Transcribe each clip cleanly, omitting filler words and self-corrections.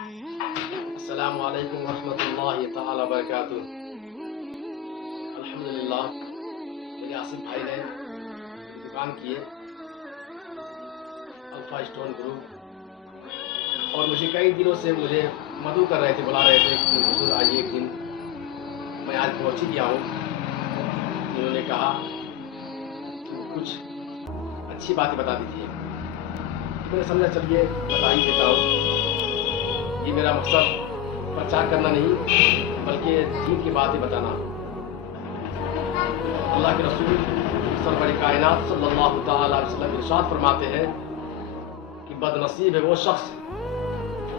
السلام علیکم ورحمۃ اللہ تعالی وبرکاتہ۔ الحمدللہ میرے آصف بھائی نے دکان کی ہے الفا اسٹون گروپ، اور مجھے کئی دنوں سے مجھے مدعو کر رہے تھے، بلا رہے تھے کہ حضور آئیے ایک دن۔ میں آج پہنچ ہی گیا ہوں۔ انہوں نے کہا کہ کچھ اچھی باتیں بتا دیجیے۔ میں نے سمجھا چلیے بتا ہی دیتا ہوں۔ یہ میرا مقصد پرچار کرنا نہیں بلکہ دین کی باتیں بتانا۔ اللہ کے رسول سرور کائنات صلی اللہ تعالی علیہ وسلم ارشاد فرماتے ہیں کہ بد نصیب ہے وہ شخص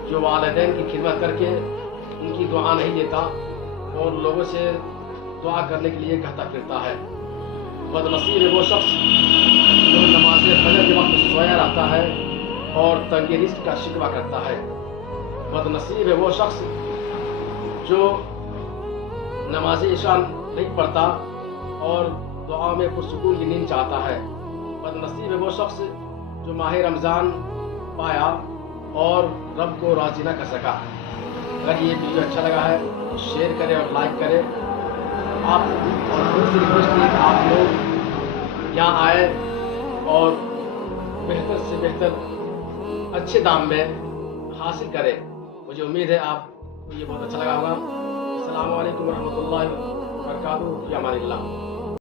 جو والدین کی خدمت کر کے ان کی دعا نہیں لیتا اور لوگوں سے دعا کرنے کے لیے کہتا پھرتا ہے۔ بد نصیب ہے وہ شخص جو نماز فجر کے وقت سویا رہتا ہے اور تنگ رزق کا شکوہ کرتا ہے۔ بد نصیب ہے وہ شخص جو نماز عشاء نہیں پڑھتا اور دعا میں پرسکون کی نیند چاہتا ہے۔ بد نصیب ہے وہ شخص جو ماہ رمضان پایا اور رب کو راضی نہ کر سکا۔ اگر یہ ویڈیو اچھا لگا ہے تو شیئر کریں اور لائک کریں۔ آپ اور دوسری ریکویسٹ ہے کہ آپ لوگ یہاں آئے اور بہتر سے بہتر اچھے دام میں حاصل کریں۔ مجھے امید ہے آپ کو یہ بہت اچھا لگا ہوگا۔ السلام علیکم ورحمۃ اللہ وبرکاتہ۔ فی امان اللہ۔